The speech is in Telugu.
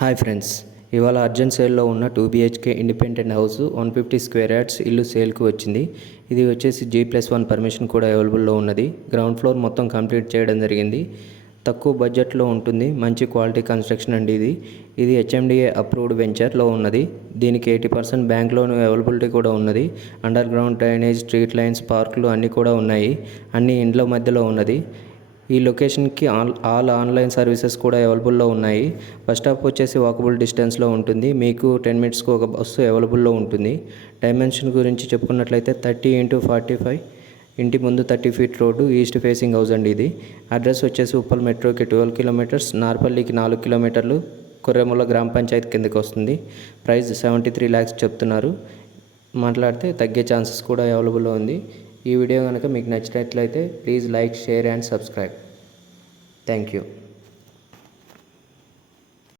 హాయ్ ఫ్రెండ్స్, ఇవాళ అర్జెంట్ సేల్లో ఉన్న 2 BHK independent house 150 square yards ఇల్లు సేల్కి వచ్చింది. ఇది వచ్చేసి G+1 పర్మిషన్ కూడా అవైలబుల్లో ఉన్నది. గ్రౌండ్ ఫ్లోర్ మొత్తం కంప్లీట్ చేయడం జరిగింది. తక్కువ బడ్జెట్లో ఉంటుంది. మంచి క్వాలిటీ కన్స్ట్రక్షన్ అండి. ఇది HMDA అప్రూవ్డ్ వెంచర్లో ఉన్నది. దీనికి 80% బ్యాంక్ లోన్ అవైలబిలిటీ కూడా ఉన్నది. Under ground drainage, street lines, పార్కులు అన్నీ కూడా ఉన్నాయి. అన్ని ఇండ్ల మధ్యలో ఉన్నది. ఈ లొకేషన్కి ఆల్ ఆన్లైన్ సర్వీసెస్ కూడా అవైలబుల్లో ఉన్నాయి. బస్ స్టాప్ వచ్చేసి వాకబుల్ డిస్టెన్స్లో ఉంటుంది. మీకు 10 మినిట్స్కి ఒక బస్సు అవైలబుల్లో ఉంటుంది. డైమెన్షన్ గురించి చెప్పుకున్నట్లయితే 30x45, ఇంటి ముందు 30 feet road, east facing house అండి. ఇది అడ్రస్ వచ్చేసి ఉప్పల్ మెట్రోకి 12 కిలోమీటర్స్, నార్పల్లికి 4 కిలోమీటర్లు, కొర్రెముల గ్రామ పంచాయతీ కిందకి వస్తుంది. ప్రైస్ 73 lakhs చెప్తున్నారు. మాట్లాడితే తగ్గే ఛాన్సెస్ కూడా అవైలబుల్లో ఉంది. ఈ వీడియో కనుక మీకు నచ్చినట్లయితే please like, share and subscribe. Thank you.